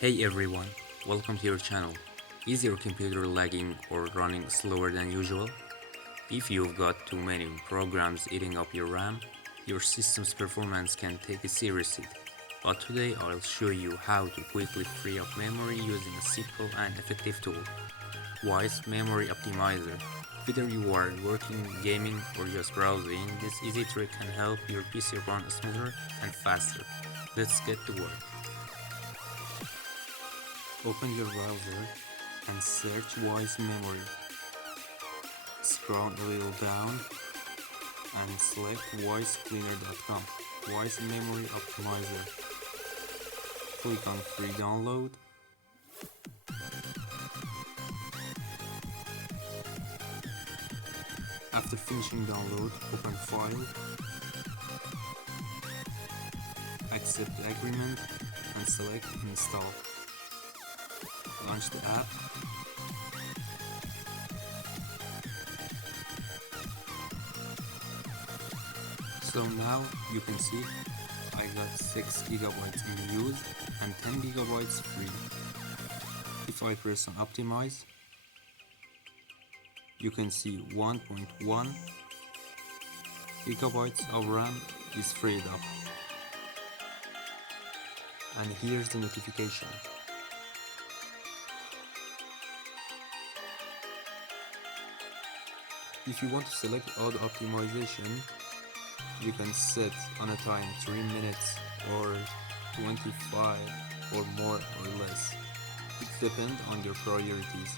Hey everyone, welcome to your channel. Is your computer lagging or running slower than usual? If you've got too many programs eating up your RAM, your system's performance can take a serious hit. But today I'll show you how to quickly free up memory using a simple and effective tool. Wise Memory Optimizer. Whether you are working, gaming, or just browsing, this easy trick can help your PC run smoother and faster. Let's get to work. Open your browser and search Wise Memory. Scroll a little down and select wisecleaner.com. Wise Memory Optimizer. Click on Free Download. After finishing download, open File, accept the agreement and select Install. Launch the app. So now you can see I got 6 gigabytes in use and 10 gigabytes free. If I press on optimize, you can see 1.1 gigabytes of RAM is freed up. And here's the notification. If you want to select auto optimization, you can set on a time 3 minutes or 25 or more or less. It depends on your priorities.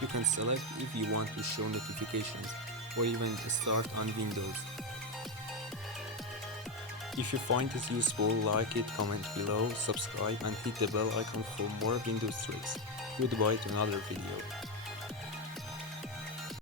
You can select if you want to show notifications or even start on Windows. If you find this useful, like it, comment below, subscribe and hit the bell icon for more Windows tricks. Goodbye to another video.